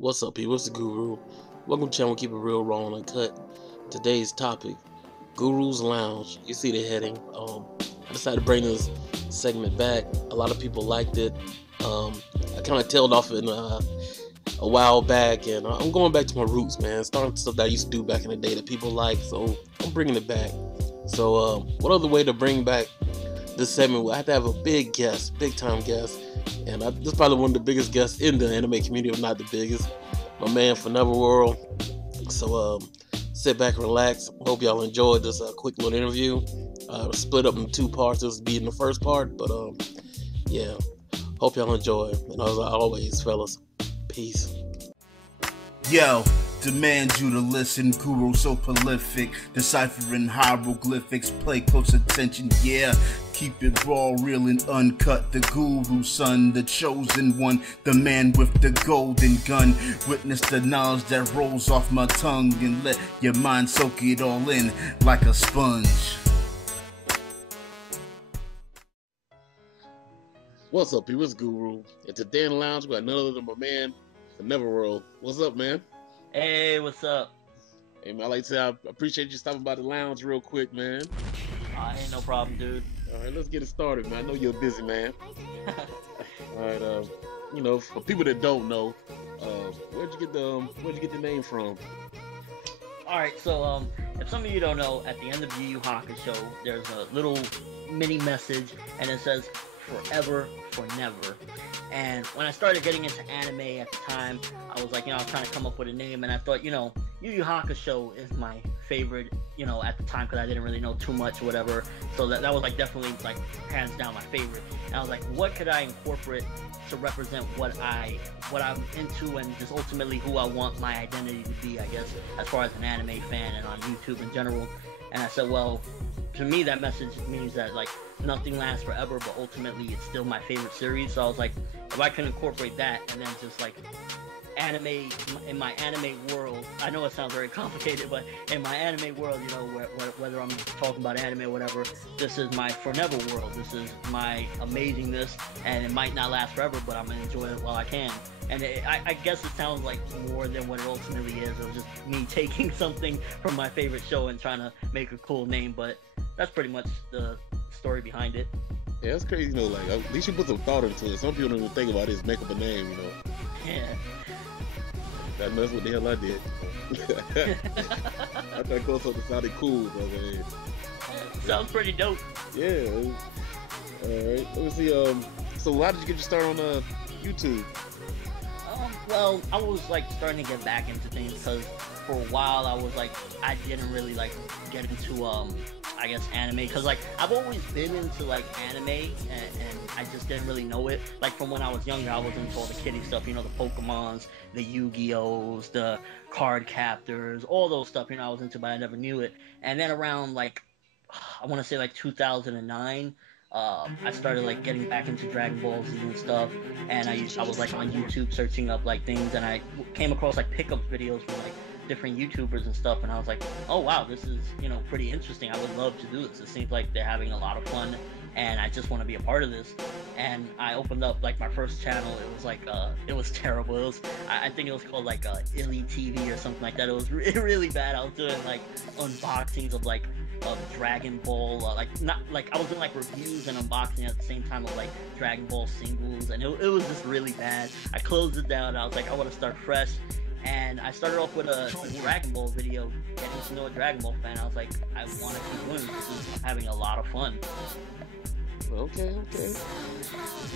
What's up, people? It's the Guru. Welcome to the channel. Keep it real, raw, and uncut. Today's topic: Guru's Lounge. You see the heading. I decided to bring this segment back. A lot of people liked it. I kind of tailed off in a while back, and I'm going back to my roots, man. Starting stuff that I used to do back in the day that people like, so I'm bringing it back. So, what other way to bring back this segment? I have to have a big guest, big time guest. And this is probably one of the biggest guests in the anime community, if not the biggest. My man from Neverworld. So sit back and relax. Hope y'all enjoyed this quick little interview. Split up in two parts. This will be in the first part, but yeah. Hope y'all enjoy. And as always, fellas, peace. Yo, demand you to listen, Guru so prolific, deciphering hieroglyphics, play close attention, yeah. Keep it raw, real and uncut, the Guru son, the chosen one, the man with the golden gun. Witness the knowledge that rolls off my tongue and let your mind soak it all in like a sponge. What's up, people? It's Guru. And today in the lounge, we got none other than my man from Neverworld. What's up, man? Hey, what's up? Hey, man, I like to say I appreciate you stopping by the lounge real quick, man. Ain't no problem, dude. All right, let's get it started, man. I know you're a busy man. All right, you know, for people that don't know, where'd you get the name from? All right, so if some of you don't know, at the end of Yu Yu Hakusho, there's a little mini message, and it says "Forever for Never." And when I started getting into anime at the time, I was like, I was trying to come up with a name, and I thought, Yu Yu Hakusho is my favorite, at the time, because I didn't really know too much or whatever. So that was like definitely like hands down my favorite. And I was like, what could I incorporate to represent what I'm into and just ultimately who I want my identity to be, I guess, as far as an anime fan and on YouTube in general. And I said, well, to me that message means that like nothing lasts forever, but ultimately it's still my favorite series. So I was like, if I can incorporate that and then just like anime in my anime world, I know it sounds very complicated, but in my anime world, whether I'm talking about anime or whatever, this is my forever world. This is my amazingness, and it might not last forever, but I'm gonna enjoy it while I can. And I guess it sounds like more than what it ultimately is. It was just me taking something from my favorite show and trying to make a cool name, but that's pretty much the story behind it. Yeah, that's crazy, like at least you put some thought into it. Some people don't even think about it as make up a name, Yeah. That's what the hell I did. I tried to call something that sounded cool, but man. Sounds pretty dope. Yeah. Alright. Let me see, so how did you get your start on YouTube? Well, I was like starting to get back into things because for a while I didn't really like get into I guess anime, because like I've always been into like anime and I just didn't really know it. Like from when I was younger, I was into all the kiddie stuff, the Pokemons, the Yu-Gi-Ohs, the card captors, all those stuff, I was into, but I never knew it. And then around like I want to say like 2009, I started like getting back into Dragon Ball Z and stuff, and I was like on YouTube searching up like things, and I came across like pickup videos from like different YouTubers and stuff, and I was like, oh wow, this is pretty interesting. I would love to do this. It seems like they're having a lot of fun, and I just want to be a part of this. And I opened up like my first channel. It was like it was terrible. It was I think it was called like Illy TV or something like that. It was really bad. I was doing like unboxings of like Dragon Ball, not like I was doing like reviews and unboxing at the same time of like Dragon Ball singles, and it was just really bad. I closed it down. I was like, I want to start fresh, and I started off with a Dragon Ball video, getting to know a Dragon Ball fan. I was like, I want to keep doing this. I'm having a lot of fun. Okay.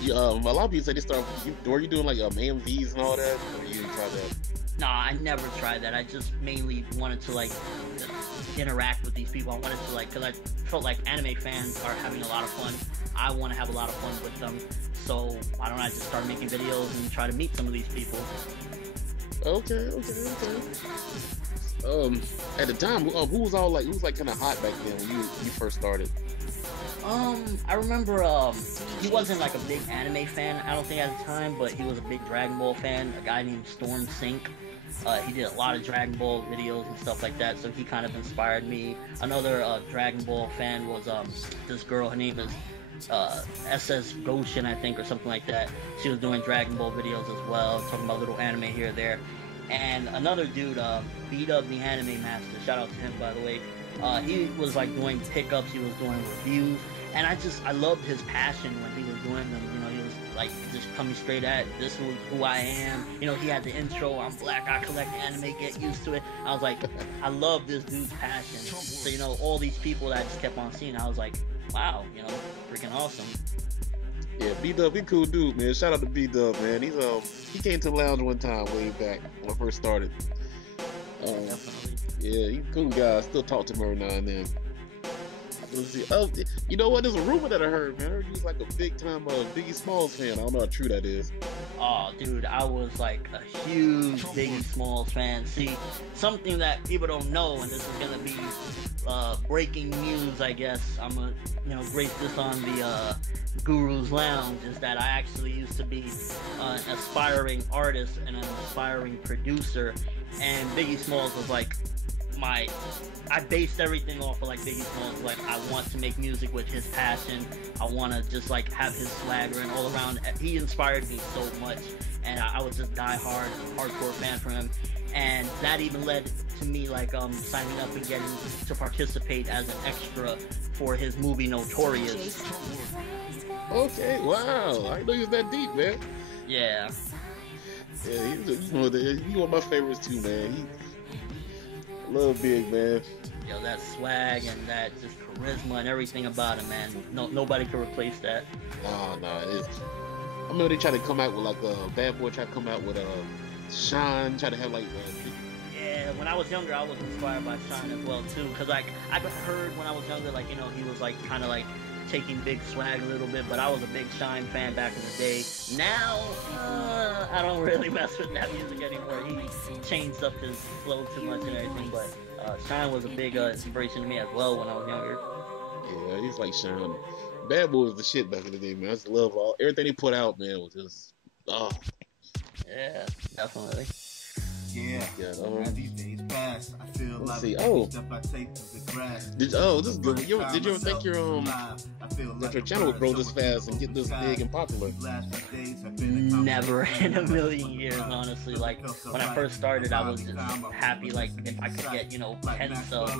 Yeah, a lot of people say they start. Were you doing like AMVs and all that, or you didn't try that? Nah, I never tried that. I just mainly wanted to like interact with these people. I wanted to because I felt like anime fans are having a lot of fun. I want to have a lot of fun with them. So why don't I just start making videos and try to meet some of these people? Okay. At the time, who was kind of hot back then when you first started? I remember he wasn't like a big anime fan, I don't think, at the time, but he was a big Dragon Ball fan, a guy named Storm Sync. He did a lot of Dragon Ball videos and stuff like that, so he kind of inspired me. Another Dragon Ball fan was this girl, her name is SS Goshen, I think, or something like that. She was doing Dragon Ball videos as well, talking about little anime here or there. And another dude, B-Dub the Anime Master, shout out to him, by the way. He was like doing pickups, he was doing reviews, and I loved his passion when he was doing them. You know, he was like just coming straight at, this is who I am. You know, he had the intro, I'm black, I collect anime, get used to it. I was like, I love this dude's passion. So, you know, all these people that I just kept on seeing, I was like, wow, you know, freaking awesome. Yeah, B-Dub, he cool dude, man. Shout out to B-Dub, man. He came to the lounge one time way back when I first started. Definitely. Yeah, he's a cool guy. I still talk to him every now and then. Let's see. Oh, you know what? There's a rumor that I heard, man. I heard he was like a big time Biggie Smalls fan. I don't know how true that is. Oh, dude, I was like a huge Biggie Smalls fan. See, something that people don't know, and this is gonna be breaking news, I guess. I'm gonna, grace this on the Guru's Lounge, is that I actually used to be an aspiring artist and an aspiring producer, and Biggie Smalls was like I based everything off of like Biggie Smalls. Like, I want to make music with his passion. I want to just like have his swagger and all around. He inspired me so much, and I was just hardcore fan for him. And that even led to me like signing up and getting to participate as an extra for his movie Notorious. Okay, wow, I didn't know he was that deep, man. Yeah. Yeah, he's one of my favorites too, man. I love Big, man. Yo, that swag and that just charisma and everything about him, man. Nobody can replace that. Nah, I remember they tried to come out with like Bad Boy tried to come out with Sean, tried to have like yeah, when I was younger, I was inspired by Sean as well too, cause like I heard when I was younger, like, he was like kind of like taking Big swag a little bit, but I was a big Shine fan back in the day. Now, I don't really mess with that music anymore. He changed up his flow too much and everything, but Shine was a big inspiration to me as well when I was younger. Yeah, he's like Shine. Bad Boy was the shit back in the day, man. I just love everything he put out, man. Was just yeah, definitely. Yeah, these days pass. I feel like see. step I take to the grass. This is good. Did you ever think your channel would grow this fast and get this big and popular? Never in a million years, honestly. Like, when I first started, I was just happy, like, if I could get, 10 subs,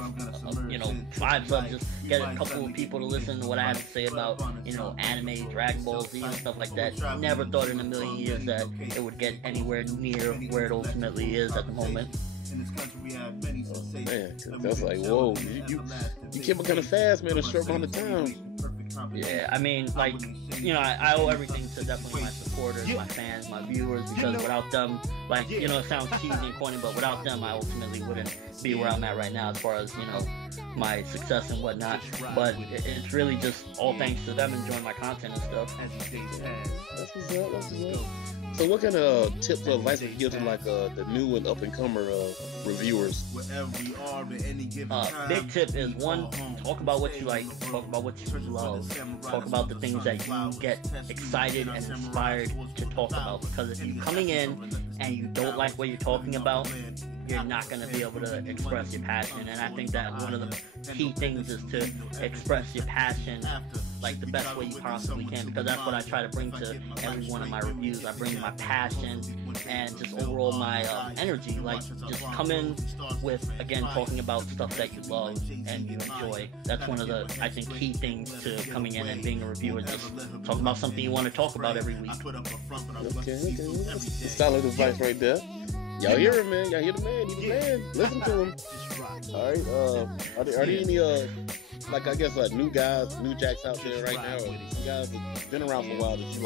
5 subs, just get a couple of people to listen to what I had to say about, anime, Dragon Ball Z, and stuff like that. Never thought in a million years that it would get anywhere near where it ultimately is at the moment. Man, that's like, whoa, you came up kind of fast, man, in a short amount of time. Yeah, I mean, like, I owe everything to definitely my supporters, my fans, my viewers, because without them, like, it sounds cheesy and corny, but without them, I ultimately wouldn't be where I'm at right now as far as, my success and whatnot. But it's really just all thanks to them enjoying my content and stuff. That's what's up. So what kind of tips or advice would you give to like the new and up and comer reviewers? Big tip is, one, talk about what you like, talk about what you love, talk about the things that you get excited and inspired to talk about. Because if you're coming in and you don't like what you're talking about, you're not going to be able to express your passion. And I think that one of the key things is to express your passion like the best way you possibly can, because that's what I try to bring to every one of my reviews. I bring my passion and just overall my energy. Like, just come in with, again, talking about stuff that you love and you enjoy. That's one of the, I think, key things to coming in and being a reviewer. Just talk about something you want to talk about every week. Okay. Solid advice right there. Y'all hear him, man. Y'all hear the man. He's the man. Listen to him. All right. Are there any like, I guess, new guys, new jacks out there right now, or some guys that been around for a while that you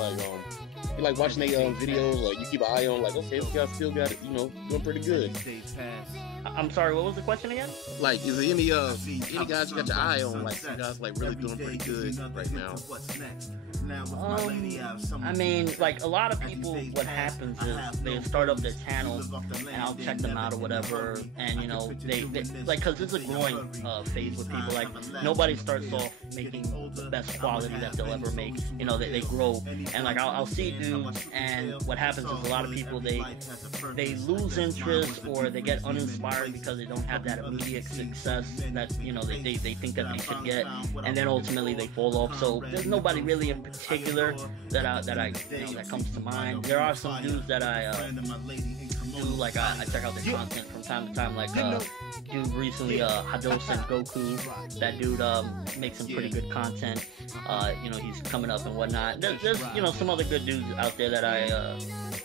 like watching their videos, or you keep an eye on, like, okay, this guy still got it, doing pretty good. I'm sorry, what was the question again? Like, is there any guys you got your eye on, like some guys like really doing pretty good right now? I mean, like a lot of people, what happens is they start up their channel, and I'll check them out or whatever, and you know, they like, cause it's a growing phase with people. Like nobody starts off making the best quality that they'll ever make. You know, they grow, and like I'll see dudes, and what happens is a lot of people they lose interest or they get uninspired because they don't have that immediate success that you know they think that they should get, and then ultimately they fall off. So there's nobody really in particular that I you know, that comes to mind. There are some dudes that I do, like I check out their content from time to time, like dude recently Hadosen Goku. That dude makes some pretty good content. You know, he's coming up and whatnot. There's you know, some other good dudes out there that I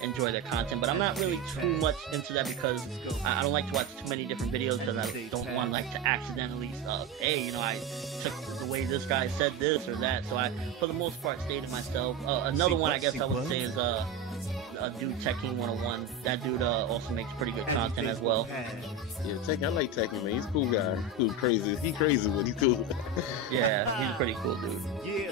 enjoy their content, but I'm not really too much into that because I don't like to watch too many different videos because I don't want like to accidentally hey, you know, I took the way this guy said this or that, so I for the most part stay to myself. Another one I guess I would say is dude Tekken 101. That dude also makes pretty good content as well. Yeah, Tekken, I like Tekken, man. He's a cool guy. Cool, crazy. He crazy, but he's cool. Yeah, he's a pretty cool dude. Yeah.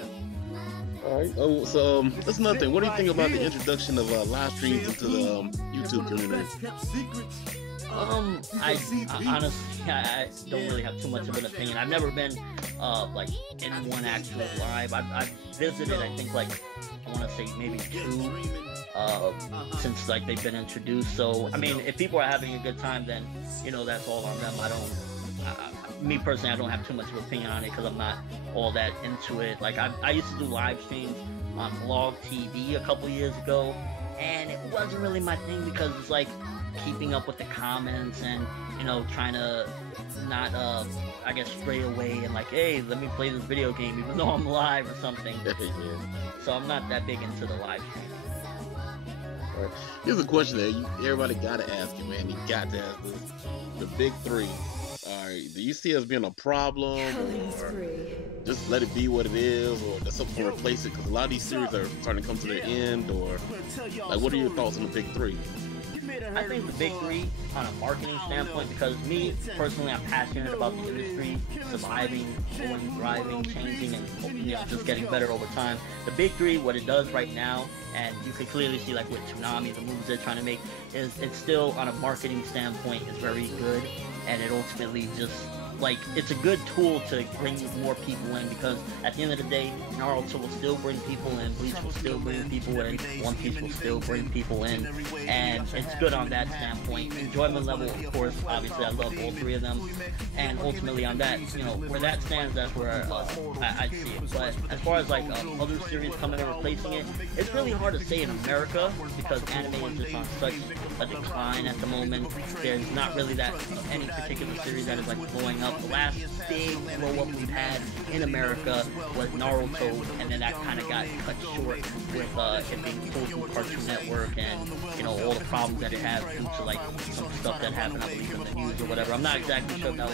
Alright, so that's another thing. What do you think about the introduction of live streams into the YouTube community? I honestly, I don't really have too much of an opinion. I've never been like in one actual live. I've visited, I think, like I want to say maybe 2 since like they've been introduced. So I mean, if people are having a good time, then you know that's all on them. Me personally, I don't have too much of an opinion on it because I'm not all that into it. Like I used to do live streams on Vlog TV a couple years ago, and it wasn't really my thing because it's like keeping up with the comments and you know trying to not I guess stray away and like, hey, let me play this video game even though I'm live or something. Yeah. So I'm not that big into the live stream. All right. Here's a question that everybody gotta ask it, man. You got to ask this. The big 3. All right, do you see us being a problem, or just let it be what it is, or there's something to replace it? Because a lot of these series are starting to come to their end, or like, what are your thoughts on the big 3? I think the big 3 on a marketing standpoint, because me personally, I'm passionate about the industry surviving, growing, thriving, changing, and you know, just getting better over time. The big 3, what it does right now, and you can clearly see like with Toonami, the moves they're trying to make, is it's still on a marketing standpoint is very good, and it ultimately just like it's a good tool to bring more people in, because at the end of the day, Naruto will still bring people in, Bleach will still bring people in, One Piece will still bring people in, and it's good on that standpoint. Enjoyment level, of course, obviously I love all 3 of them, and ultimately on that, you know, where that stands, that's where I see it. But as far as like other series coming and replacing it, it's really hard to say in America because anime is just on such a decline at the moment. There's not really that any particular series that is like blowing up. The last big blow up we've had in America was Naruto, and then that kind of got cut short with it being pulled from Cartoon Network and you know all the problems that it had due to like some stuff that happened, I believe, in the news or whatever. I'm not exactly sure if that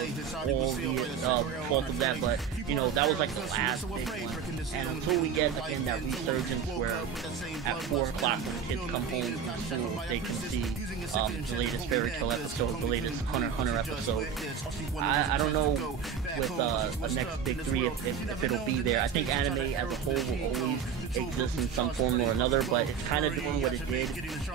was all the fault of that, but you know that was like the last big one. And until we get again that resurgence where at 4 o'clock when the kids come home from school, they can see the latest Fairy Tail episode, the latest Hunter x Hunter episode. I don't know with a next big 3 if it'll be there. I think anime as a whole will always exist in some form or another, but it's kind of doing what it did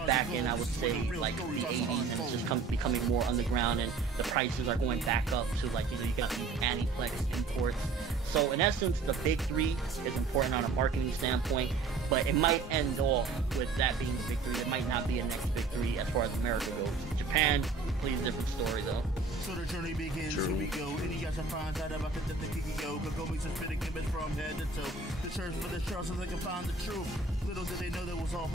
back in, I would say, like the 80s, and it's just becoming more underground, and the prices are going back up to like, you know, you got these Aniplex imports. So in essence, the big 3 is important on a marketing standpoint, but it might end off with that being the big 3. It might not be a next big 3 as far as America goes. Japan, completely different story though. So the journey begins, True. here we go. Inuyasha finds out about the Kikyo. Kagome suspending image from head to toe. The church for the sharks so they can find the truth. Little did they know there was all